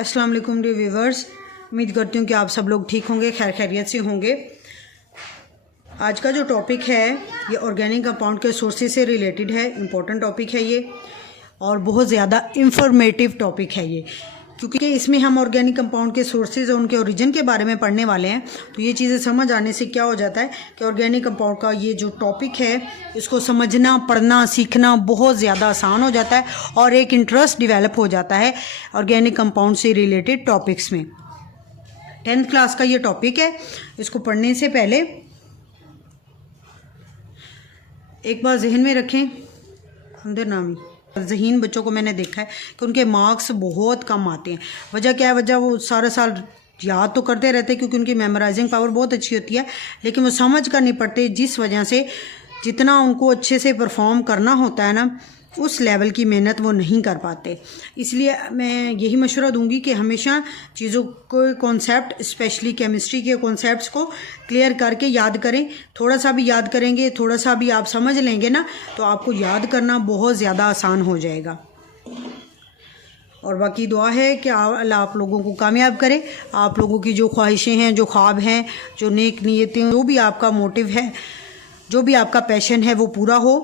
अस्सलाम वालेकुम dear viewers, उम्मीद करती हूँ कि आप सब लोग ठीक होंगे, खैर खैरियत से होंगे। आज का जो टॉपिक है ये ऑर्गेनिक कंपाउंड के सोर्सेज से रिलेटेड है। इम्पोर्टेंट टॉपिक है ये और बहुत ज़्यादा इंफॉर्मेटिव टॉपिक है ये, क्योंकि इसमें हम ऑर्गेनिक कंपाउंड के सोर्सेज और उनके ओरिजिन के बारे में पढ़ने वाले हैं। तो ये चीज़ें समझ आने से क्या हो जाता है कि ऑर्गेनिक कंपाउंड का ये जो टॉपिक है इसको समझना, पढ़ना, सीखना बहुत ज़्यादा आसान हो जाता है और एक इंटरेस्ट डेवलप हो जाता है ऑर्गेनिक कंपाउंड से रिलेटेड टॉपिक्स में। 10th क्लास का ये टॉपिक है। इसको पढ़ने से पहले एक बार जहन में रखें, अंदर नामी ज़हीन बच्चों को मैंने देखा है कि उनके मार्क्स बहुत कम आते हैं। वजह क्या है? वजह वो सारा साल याद तो करते रहते हैं क्योंकि उनकी मेमोराइजिंग पावर बहुत अच्छी होती है, लेकिन वो समझ कर नहीं पढ़ते, जिस वजह से जितना उनको अच्छे से परफॉर्म करना होता है ना, उस लेवल की मेहनत वो नहीं कर पाते। इसलिए मैं यही मशवरा दूंगी कि हमेशा चीज़ों को कॉन्सेप्ट, स्पेशली केमिस्ट्री के कॉन्सेप्ट्स को क्लियर करके याद करें। थोड़ा सा भी याद करेंगे, थोड़ा सा भी आप समझ लेंगे ना, तो आपको याद करना बहुत ज़्यादा आसान हो जाएगा। और बाकी दुआ है कि अल्लाह आप लोगों को कामयाब करे। आप लोगों की जो ख्वाहिशें हैं, जो ख्वाब हैं, जो नेक नीयतें, जो भी आपका मोटिव है, जो भी आपका पैशन है, वो पूरा हो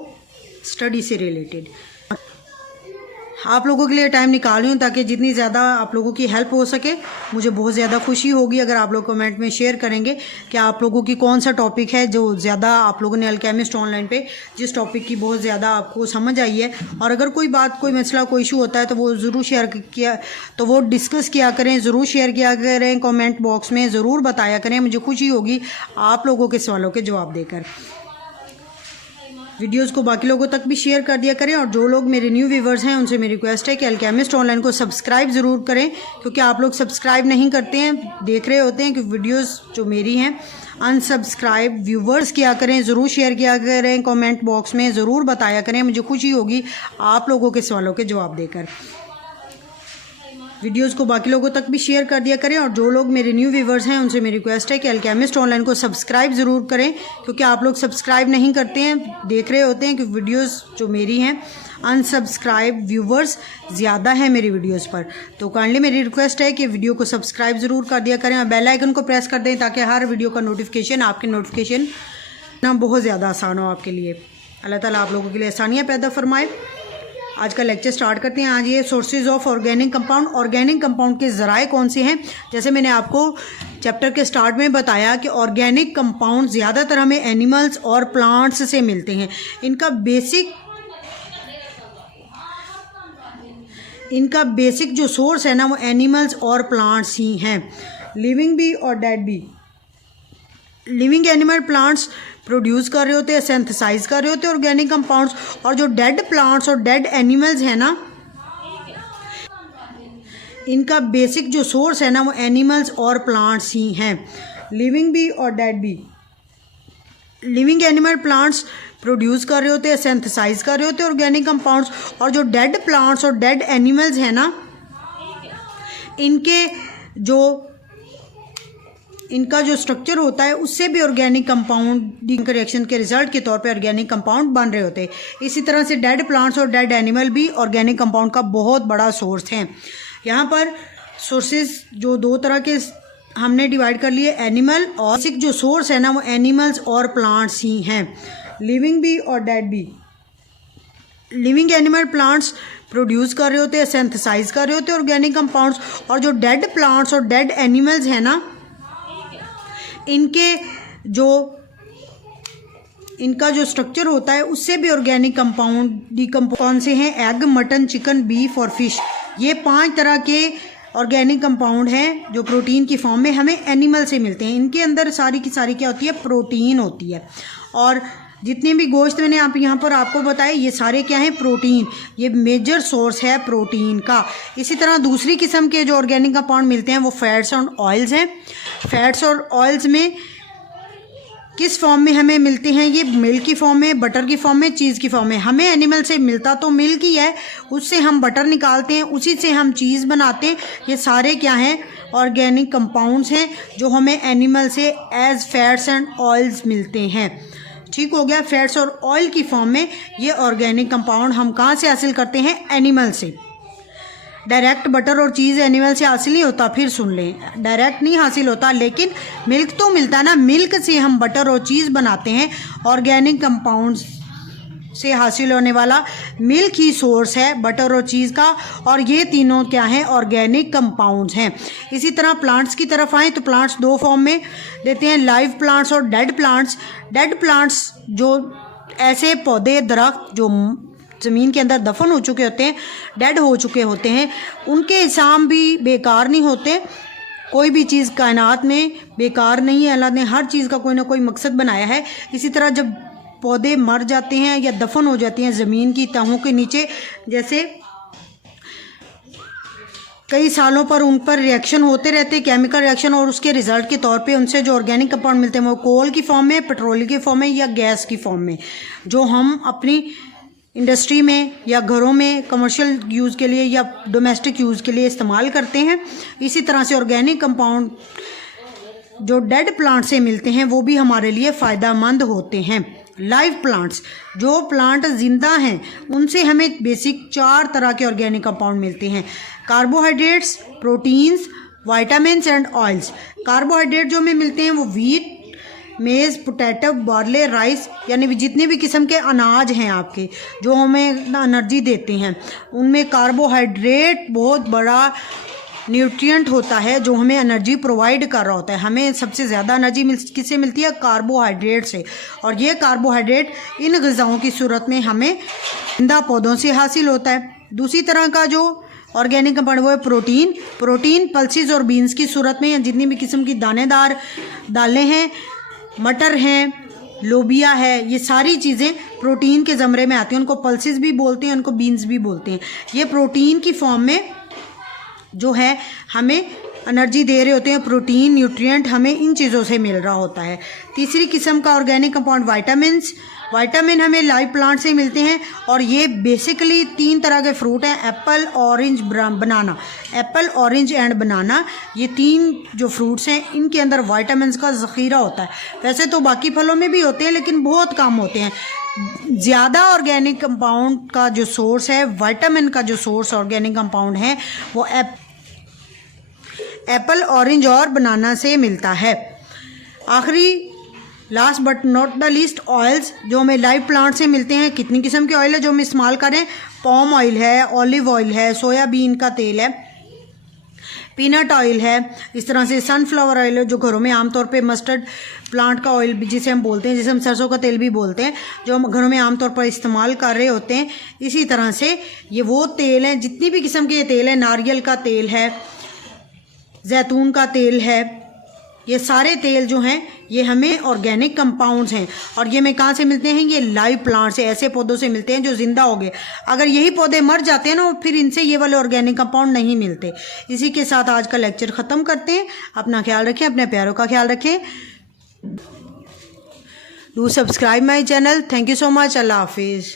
स्टडी से रिलेटेड। आप लोगों के लिए टाइम निकाल रही हूँ ताकि जितनी ज़्यादा आप लोगों की हेल्प हो सके। मुझे बहुत ज़्यादा खुशी होगी अगर आप लोग कमेंट में शेयर करेंगे कि आप लोगों की कौन सा टॉपिक है जो ज़्यादा आप लोगों ने अल्केमिस्ट ऑनलाइन पे जिस टॉपिक की बहुत ज़्यादा आपको समझ आई है। और अगर कोई बात, कोई मसला, कोई इशू होता है तो वो ज़रूर शेयर किया, तो वो डिस्कस किया करें, ज़रूर शेयर किया करें, कमेंट बॉक्स में ज़रूर बताया करें। मुझे खुशी होगी आप लोगों के सवालों के जवाब देकर। वीडियोस को बाकी लोगों तक भी शेयर कर दिया करें। और जो लोग मेरे न्यू व्यूवर्स हैं उनसे मेरी रिक्वेस्ट है कि अल्केमिस्ट ऑनलाइन को सब्सक्राइब ज़रूर करें, क्योंकि आप लोग सब्सक्राइब नहीं करते हैं, देख रहे होते हैं कि वीडियोस जो मेरी हैं। अनसब्सक्राइब व्यूवर्स किया करें, ज़रूर शेयर किया करें, कमेंट बॉक्स में ज़रूर बताया करें। मुझे खुशी होगी आप लोगों के सवालों के जवाब देकर। वीडियोस को बाकी लोगों तक भी शेयर कर दिया करें। और जो लोग मेरे न्यू व्यूवर्स हैं उनसे मेरी रिक्वेस्ट है कि अल्केमिस्ट ऑनलाइन को सब्सक्राइब ज़रूर करें, क्योंकि आप लोग सब्सक्राइब नहीं करते हैं, देख रहे होते हैं कि वीडियोस जो मेरी हैं। अनसब्सक्राइब व्यूवर्स ज़्यादा है मेरी वीडियोस पर, तो काइंडली मेरी रिक्वेस्ट है कि वीडियो को सब्सक्राइब ज़रूर कर दिया करें और बेल आइकन को प्रेस कर दें ताकि हर वीडियो का नोटिफिकेशन, आपके नोटिफिकेशन ना बहुत ज़्यादा आसान हो आपके लिए। अल्लाह ताला आप लोगों के लिए आसानियाँ पैदा फरमाए। आज का लेक्चर स्टार्ट करते हैं। आज ये sources of organic compound, organic compound के ज़राए कौन से हैं। जैसे मैंने आपको चैप्टर के स्टार्ट में बताया कि ऑर्गेनिक कंपाउंड ज़्यादातर हमें एनिमल्स और प्लांट्स से मिलते हैं। इनका बेसिक जो सोर्स है ना, वो एनिमल्स और प्लांट्स ही हैं, लिविंग भी और डेड भी। लिविंग एनिमल प्लांट्स प्रोड्यूस कर रहे होते हैं, सिंथेसाइज कर रहे होते हैं ऑर्गेनिक कंपाउंड्स, और जो डेड प्लांट्स और डेड एनिमल्स हैं ना, इनका बेसिक जो सोर्स है ना, वो एनिमल्स और प्लांट्स ही हैं, लिविंग भी और डेड भी। लिविंग एनिमल प्लांट्स प्रोड्यूस कर रहे होते हैं, सिंथेसाइज कर रहे होते हैं ऑर्गेनिक कंपाउंड्स, और जो डेड प्लांट्स और डेड एनिमल्स हैं ना, इनका जो स्ट्रक्चर होता है उससे भी ऑर्गेनिक कंपाउंड रिएक्शन के रिजल्ट के तौर पे ऑर्गेनिक कंपाउंड बन रहे होते हैं। इसी तरह से डेड प्लांट्स और डेड एनिमल भी ऑर्गेनिक कंपाउंड का बहुत बड़ा सोर्स हैं। यहाँ पर सोर्सेज जो दो तरह के हमने डिवाइड कर लिए, एनिमल और बेसिक जो सोर्स है ना, वो एनिमल्स और प्लांट्स ही हैं, लिविंग भी और डेड भी। लिविंग एनिमल प्लांट्स प्रोड्यूस कर रहे होते हैं, सिंथेसाइज कर रहे होते हैं ऑर्गेनिक कंपाउंड्स, और जो डेड प्लांट्स और डेड एनिमल्स हैं ना, इनका जो स्ट्रक्चर होता है उससे भी ऑर्गेनिक कंपाउंड कौन से हैं? एग, मटन, चिकन, बीफ और फिश। ये 5 तरह के ऑर्गेनिक कंपाउंड हैं जो प्रोटीन की फॉर्म में हमें एनिमल से मिलते हैं। इनके अंदर सारी की सारी क्या होती है? प्रोटीन होती है। और जितने भी गोश्त मैंने यहाँ पर आपको बताए, ये सारे क्या हैं? प्रोटीन। ये मेजर सोर्स है प्रोटीन का। इसी तरह दूसरी किस्म के जो ऑर्गेनिक कंपाउंड मिलते हैं वो फैट्स और ऑयल्स हैं। फैट्स और ऑयल्स में किस फॉर्म में हमें मिलते हैं? ये मिल्क की फॉर्म में, बटर की फॉर्म में, चीज़ की फॉर्म में। हमें एनिमल से मिलता तो मिल्क ही है, उससे हम बटर निकालते हैं, उसी से हम चीज़ बनाते हैं। ये सारे क्या हैं? ऑर्गेनिक कंपाउंड्स हैं जो हमें एनिमल से एज फैट्स एंड ऑयल्स मिलते हैं। ठीक हो गया। फैट्स और ऑयल की फॉर्म में ये ऑर्गेनिक कंपाउंड हम कहाँ से हासिल करते हैं? एनिमल से। डायरेक्ट बटर और चीज़ एनिमल से हासिल नहीं होता, फिर सुन लें, डायरेक्ट नहीं हासिल होता, लेकिन मिल्क तो मिलता है ना। मिल्क से हम बटर और चीज़ बनाते हैं। ऑर्गेनिक कंपाउंड से हासिल होने वाला मिल्क ही सोर्स है बटर और चीज़ का, और ये तीनों क्या हैं, ऑर्गेनिक कंपाउंड्स हैं। इसी तरह प्लांट्स की तरफ आएँ तो प्लांट्स दो फॉर्म में देते हैं, लाइव प्लांट्स और डेड प्लांट्स। डेड प्लांट्स जो ऐसे पौधे दरख्त जो ज़मीन के अंदर दफन हो चुके होते हैं, डेड हो चुके होते हैं, उनके हिसाब भी बेकार नहीं होते। कोई भी चीज़ कायनात में बेकार नहीं है, अल्लाह ने हर चीज़ का कोई ना कोई मकसद बनाया है। इसी तरह जब पौधे मर जाते हैं या दफन हो जाती हैं ज़मीन की तहों के नीचे, जैसे कई सालों पर उन पर रिएक्शन होते रहते हैं, केमिकल रिएक्शन, और उसके रिज़ल्ट के तौर पे उनसे जो ऑर्गेनिक कंपाउंड मिलते हैं वो कोल की फॉर्म में, पेट्रोल की फॉर्म में या गैस की फॉर्म में, जो हम अपनी इंडस्ट्री में या घरों में कमर्शियल यूज़ के लिए या डोमेस्टिक यूज़ के लिए इस्तेमाल करते हैं। इसी तरह से ऑर्गेनिक कंपाउंड जो डेड प्लांट से मिलते हैं वो भी हमारे लिए फ़ायदेमंद होते हैं। लाइव प्लांट्स, जो प्लांट जिंदा हैं, उनसे हमें बेसिक 4 तरह के ऑर्गेनिक कंपाउंड मिलते हैं, carbohydrates, proteins, vitamins and oils. Carbohydrate जो हमें मिलते हैं वो व्हीट, मेज़, पोटैटो, बार्ले, राइस, यानी जितने भी किस्म के अनाज हैं आपके जो हमें एनर्जी देते हैं, उनमें कार्बोहाइड्रेट बहुत बड़ा न्यूट्रिएंट होता है जो हमें एनर्जी प्रोवाइड कर रहा होता है। हमें सबसे ज़्यादा एनर्जी किससे मिलती है, कार्बोहाइड्रेट से, और ये कार्बोहाइड्रेट इन ग़िज़ाओं की सूरत में हमें जिंदा पौधों से हासिल होता है। दूसरी तरह का जो ऑर्गेनिक कंपाउंड वो है प्रोटीन। प्रोटीन पल्सेस और बीन्स की सूरत में, या जितनी भी किस्म की दानेदार दालें हैं, मटर हैं, लोबिया है, ये सारी चीज़ें प्रोटीन के ज़मरे में आती हैं। उनको पल्सेस भी बोलते हैं, उनको बीन्स भी बोलते हैं। ये प्रोटीन की फॉर्म में जो है हमें एनर्जी दे रहे होते हैं। प्रोटीन न्यूट्रिएंट हमें इन चीज़ों से मिल रहा होता है। तीसरी किस्म का ऑर्गेनिक कंपाउंड विटामिन्स। विटामिन हमें लाइव प्लांट से मिलते हैं, और ये बेसिकली 3 तरह के फ्रूट हैं, apple, orange, banana. Apple, orange and banana, ये 3 जो फ्रूट्स हैं इनके अंदर विटामिन्स का ज़ख़ीरा होता है। वैसे तो बाकी फलों में भी होते हैं लेकिन बहुत कम होते हैं। ज़्यादा ऑर्गेनिक कंपाउंड का जो सोर्स है, विटामिन का जो सोर्स ऑर्गेनिक कंपाउंड है, वो एप्पल, ऑरेंज और बनाना से मिलता है। आखिरी last but not the least, oils जो हमें लाइव प्लांट से मिलते हैं। कितनी किस्म के ऑयल है जो हम इस्तेमाल करें, पॉम ऑयल है, ऑलिव ऑयल है, सोयाबीन का तेल है, पीनट ऑयल है, इस तरह से सनफ्लावर ऑयल है जो घरों में आमतौर पे मस्टर्ड प्लांट का ऑयल जिसे हम बोलते हैं, जिसे हम सरसों का तेल भी बोलते हैं, जो हम घरों में आमतौर पर इस्तेमाल कर रहे होते हैं। इसी तरह से ये वो तेल हैं, जितनी भी किस्म के ये तेल है, नारियल का तेल है, जैतून का तेल है, ये सारे तेल जो हैं ये हमें ऑर्गेनिक कंपाउंड्स हैं। और ये हमें कहाँ से मिलते हैं, ये लाइव प्लांट से, ऐसे पौधों से मिलते हैं जो ज़िंदा हो गए। अगर यही पौधे मर जाते हैं ना, फिर इनसे ये वाले ऑर्गेनिक कंपाउंड नहीं मिलते। इसी के साथ आज का लेक्चर ख़त्म करते हैं। अपना ख्याल रखें, अपने प्यारों का ख्याल रखें। Do subscribe my channel. Thank you so much. अल्लाह हाफिज़।